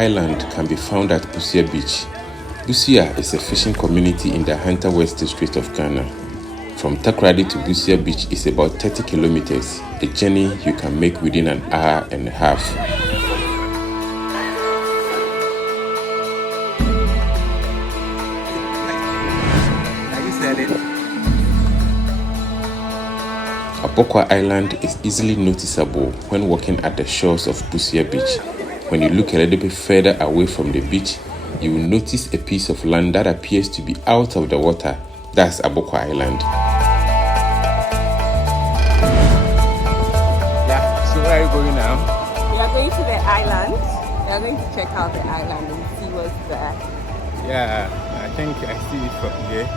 Island can be found at Busua Beach. Busua is a fishing community in the Hunter West district of Ghana. From Takoradi to Busua Beach is about 30 kilometers, a journey you can make within an hour and a half. Abokwa Island is easily noticeable when walking at the shores of Busua Beach. When you look a little bit further away from the beach, you will notice a piece of land that appears to be out of the water. That's Abokwa Island. Yeah, so where are you going now? We are going to the island. We are going to check out the island and see what's there. Yeah, I think I see it from here.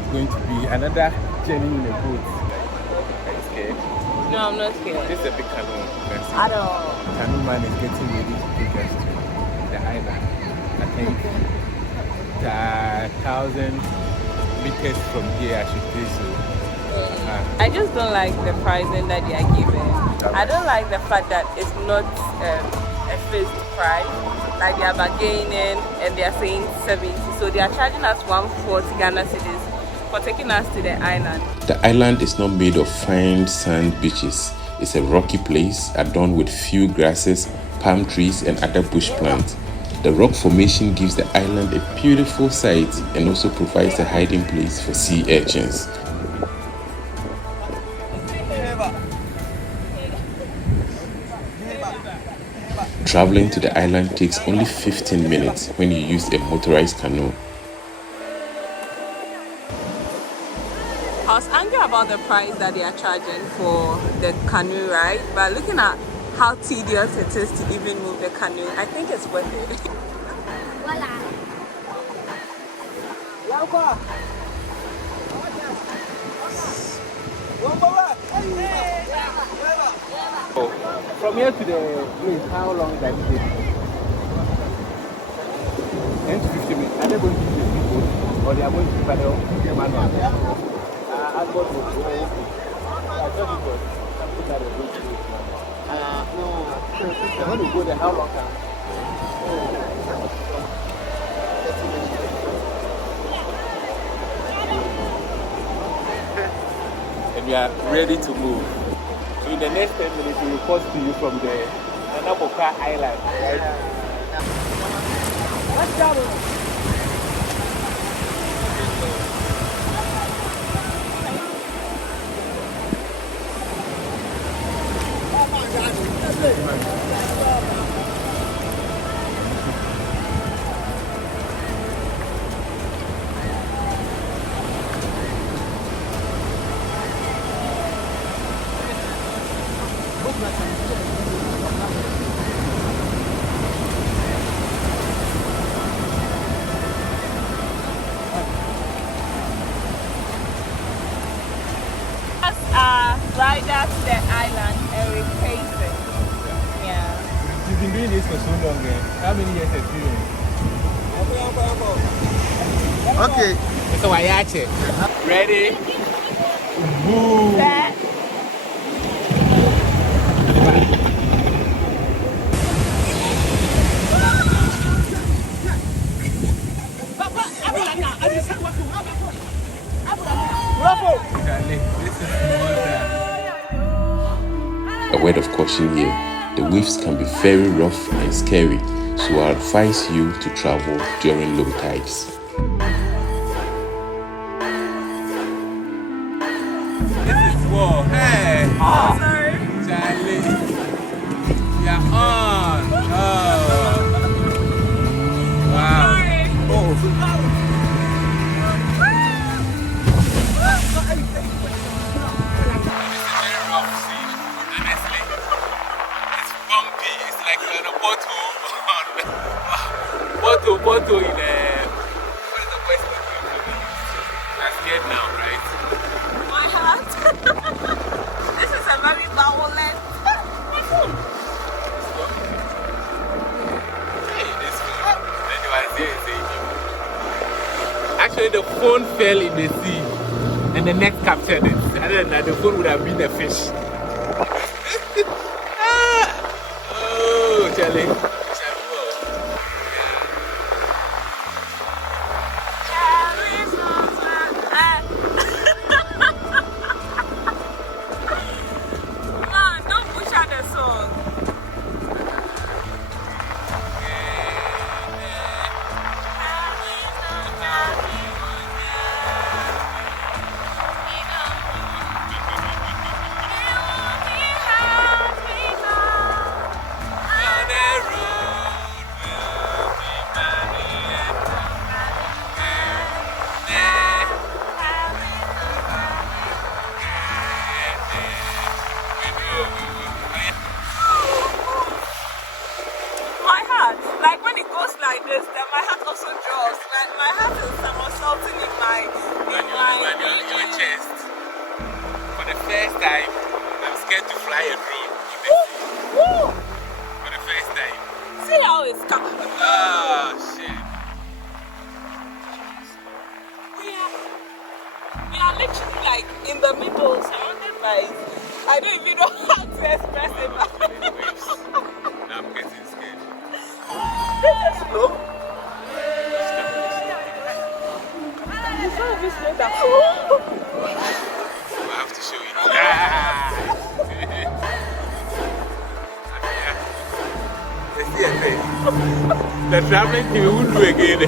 It's going to be another journey in a boat. Are you scared? No, I'm not scared. This is a big canoe. At all. The canoe man is getting ready to take us to the island. I think 1,000 meters from here, I should say so. I just don't like the pricing that they are giving. I don't like the fact that it's not a fixed price. Like they are bargaining and they are saying 70. So they are charging us 140 Ghana cedis for taking us to the island. The island is not made of fine sand beaches. It's a rocky place adorned with few grasses, palm trees and other bush plants. The rock formation gives the island a beautiful sight and also provides a hiding place for sea urchins. Traveling to the island takes only 15 minutes when you use a motorized canoe. I was angry about the price that they are charging for the canoe ride, but looking at how tedious it is to even move the canoe, I think it's worth it. From here to the place, how long does it take? 10 to 15 minutes. Are they going to use the speedboat or they are going to paddle the manual? I thought it was something that they're going to do. No. They're going to go there, how long time? And we are ready to move. So in the next 10 minutes, we will report to you from the Abokwa Island. Right? What's that? Right up to the island and replace it. Yeah. You've been doing this for so long, eh? How many years experience? Okay. So I it. Ready? Boom. Set. A word of caution here, the waves can be very rough and scary, so I advise you to travel during low tides. This is war. Hey! Oh, sorry. Charlie. We are on. Oh. Wow. Oh. Bottle in what is the West Indian? I'm scared now, right? My heart. This is a very violent. Hey, this phone. Actually, the phone fell in the sea and the net captured it. Other than that, the phone would have been a fish. Oh, Charlie. Man, don't butcher the song. My heart, like when it goes like this, then my heart also draws. Like my heart is somersaulting in your chest. For the first time, I'm scared to fly a drone. Woo! For the first time. See how it's coming. Oh, shit. We are literally like in the middle, surrounded by. I don't even know how to express it. Now I'm getting scared. This is slow. It's not even slow down. I have to show you. The traveling team will do again.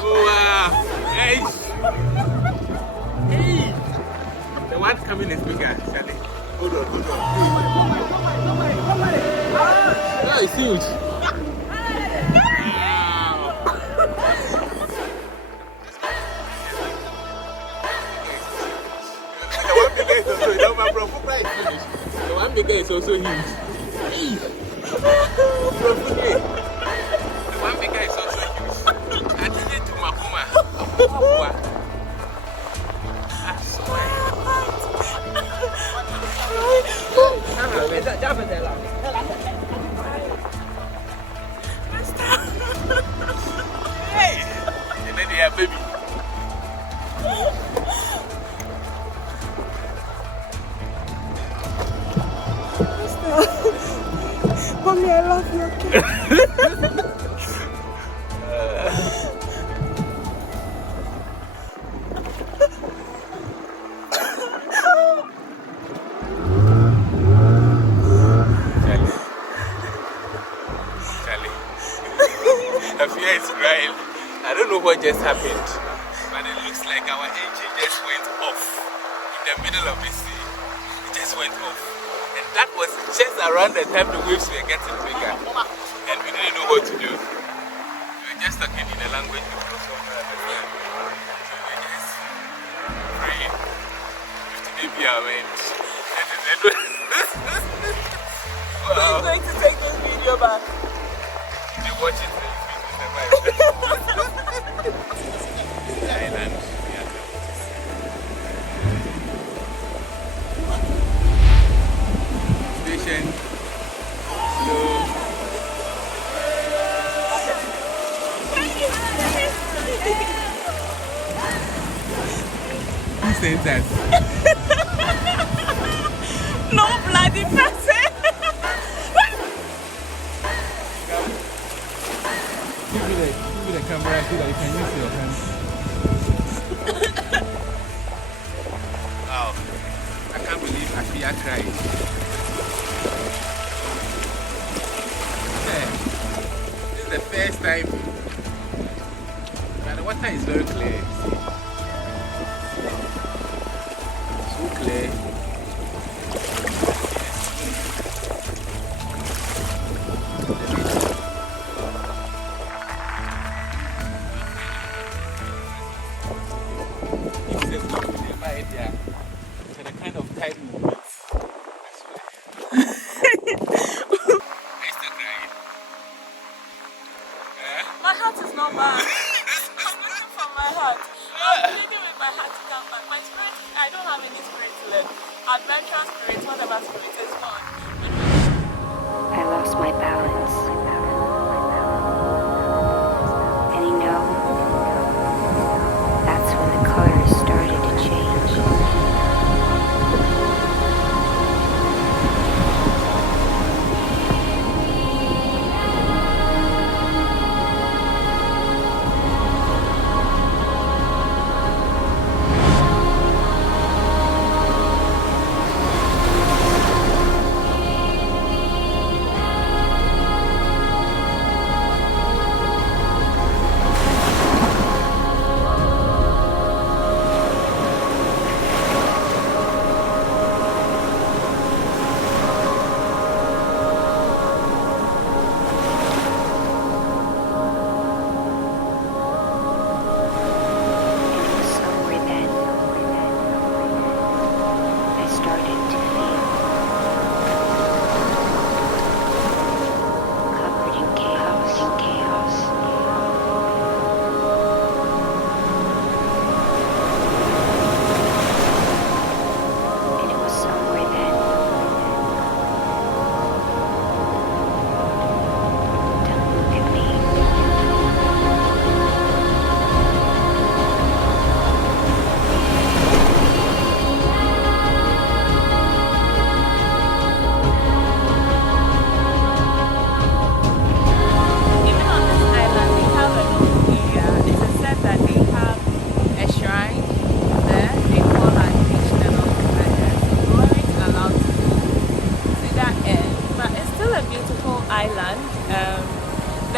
Oh, wow. Hey. The one coming is bigger, Charlie. Hold on. Oh, it's huge. The one bigger is also huge. The one bigger is also huge. I did it to Makuma. I swear. Hey! And then they have baby. Mommy, I love you. Charlie. Afia is crying. I don't know what just happened, but it looks like our engine just went off in the middle of the sea. It just went off. And that was just around the time the waves were getting bigger. And we didn't know what to do. We were just talking in a language we also understand. So we were just praying. Maybe I went. Who's going to take this video back? You watch it, then you the island. Yeah. Station. Slow. Who said that? No bloody person. Give me the camera so that you can use your hands. Wow. I can't believe Afia cried. Yeah. This is the first time. But the water is very clear. So clear. The kind of tide we meet. I swear. I still crying. My heart is not bad. I'm looking for my heart. I'm pleading with my heart to come back. My spirit, I don't have any spirit left. Adventurous spirit, whatever spirit is gone. I lost my balance. And you know, that's when the colors started to change.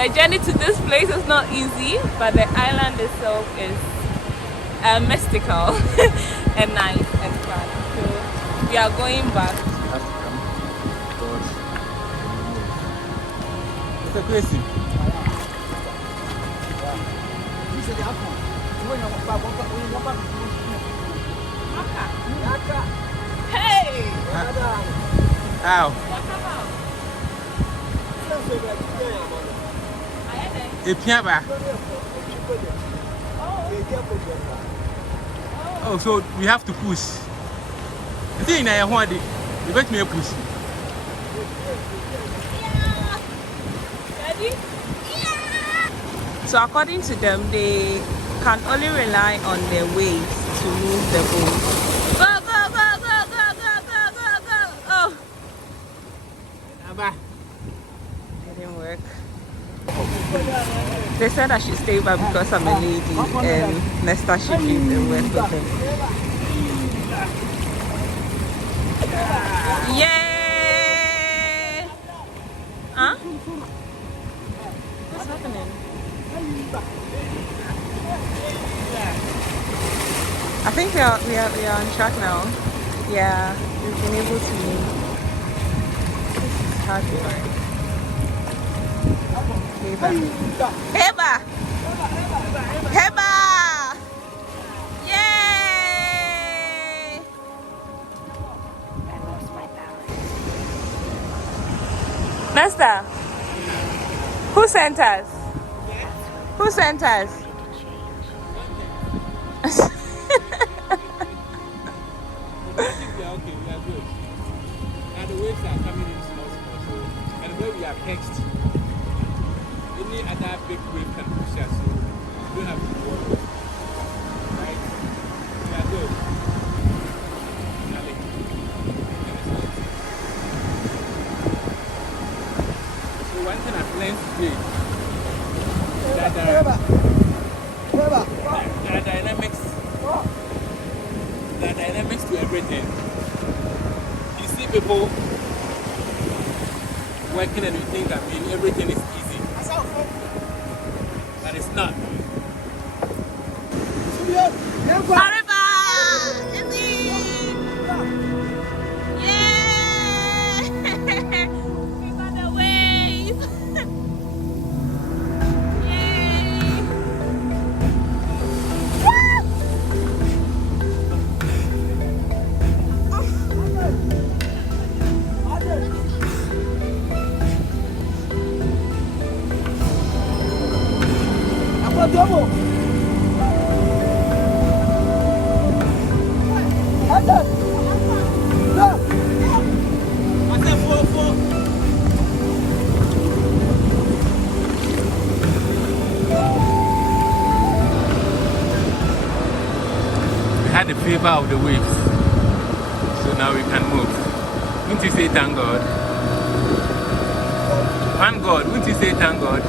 the journey to this place is not easy, but the island itself is mystical and nice and fun. So we are going back. It's a crazy. Hey! Ow. Oh, so we have to push. The thing I want it, you bet me a push. Ready? So according to them, they can only rely on their waves to move the boat. Go, go, go, go, go, go, go, go, go. Oh. It didn't work. They said I should stay back because I'm a lady and Nesta should leave the rest of them. Yay! Huh? What's happening? I think we are on track now. Yeah, we've been able to move. This is hard work. Heba! Heba! Heba! Yay! I lost my balance. Nesta, who sent us? Who sent us? The waves are coming in small, so and where we are perched, any other big wave can push us, so we don't have to worry. Right? We are good. So one thing I've learned today that there are dynamics to everything. You see people working and you think that everything is easy. But it's not. Arriba! Izzy! Yay! We got a wave! Yay! We had the favor of the waves, so now we can move. Wouldn't you say thank God? Thank God, wouldn't you say thank God?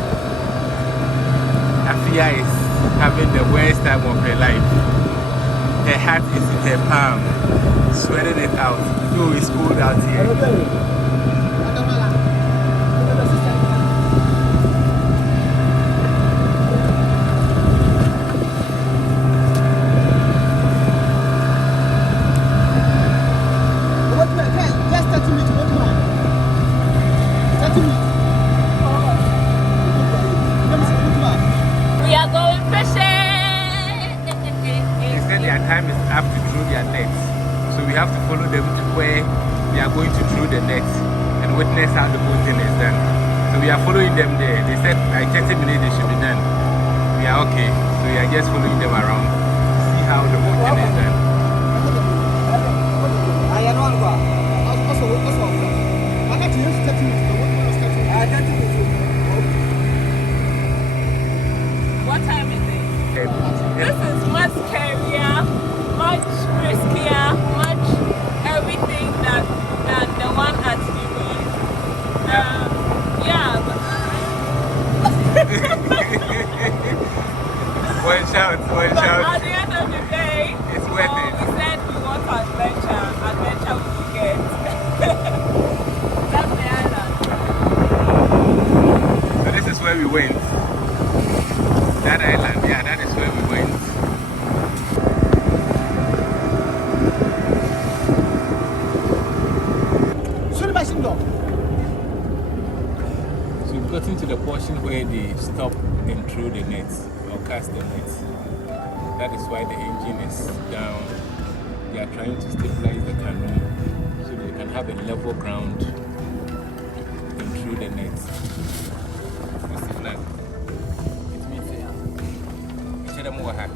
Afia is having the worst time of her life. Her heart is in her palm, sweating it out. Oh, it's cold out here. We are going fishing! They said their time is up to throw their nets. So we have to follow them to where they are going to throw the nets and witness how the boating is done. So we are following them there. They said by 30 minutes they should be done. We are okay. So we are just following them around to see how the boating is done. What time is it? This is much scarier, much riskier, much everything than the one at Union. Yeah, but One shout, one but shout. at the end of the day, It's worth it. we said we want adventure. Adventure we get. That's the island. So this is where we went. That island, yeah, that is where we went. So we've gotten to the portion where they stop and throw the nets or cast the nets. That is why the engine is down. They are trying to stabilize the canoe so they can have a level ground and through the nets. What's the flag? It means it's a more happy.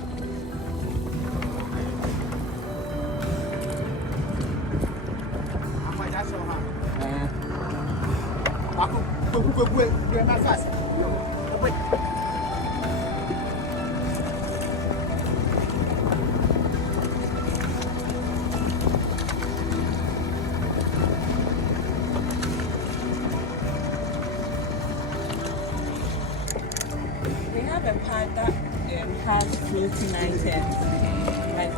They have a part that has floating items, like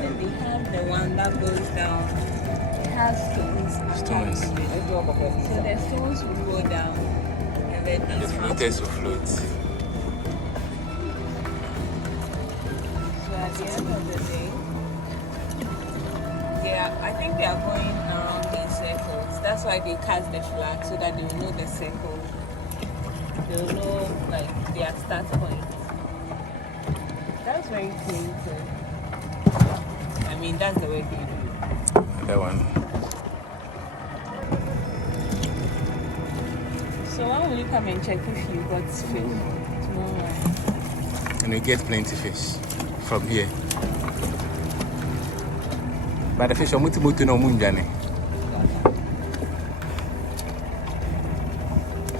and they have the one that goes down. It has stones. Stones. So the stones will go down, and then And the floaters will float. So at the end of the day, I think they are going around in circles. That's why they cast the flag so that they will know the circle. They will know like their start point. That's very creative. I mean, that's the way they do it. That one. So when will you come and check if you got fish tomorrow? And we get plenty fish from here. But the fish are mutu no munjane.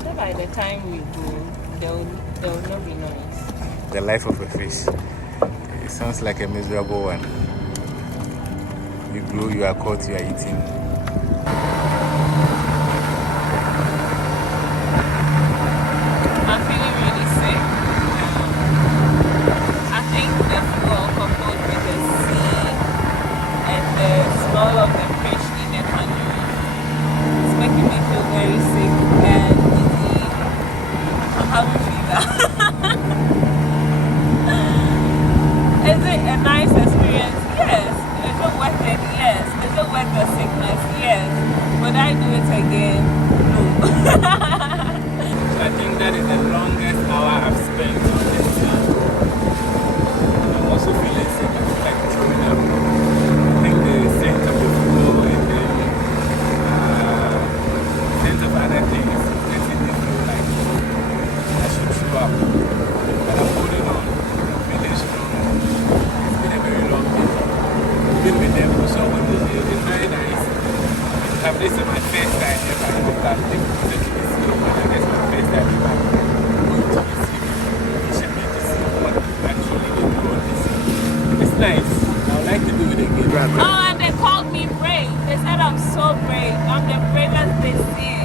So by the time we go, there will not be noise. The life of a fish. It sounds like a miserable one. You grow, you are caught, you are eating. I'm feeling really sick. I think the fuel coupled with the sea and the smell of the fish in the canoe is making me feel very sick and dizzy. I'm having fever. Is it a nice experience? Yes. Is it worth it? Yes. Is it worth the sickness? Yes. Would I do it again? No. I think that is the longest hour I've spent on this sea. I'm also feeling sick. I feel like throwing up. I think the scent of the fuel and then scent of other things is getting me feel like I should throw up. But I'm holding on. I'm feeling strong. It's been a very long day. Been with them for so many years. It's very nice. This is my first time ever. I've taken to the sea. And that's my first time ever going to the sea. Checking to see what actually they do on the sea. It's nice. I would like to do it again. Oh, and they called me brave. They said I'm so brave. I'm the bravest they see.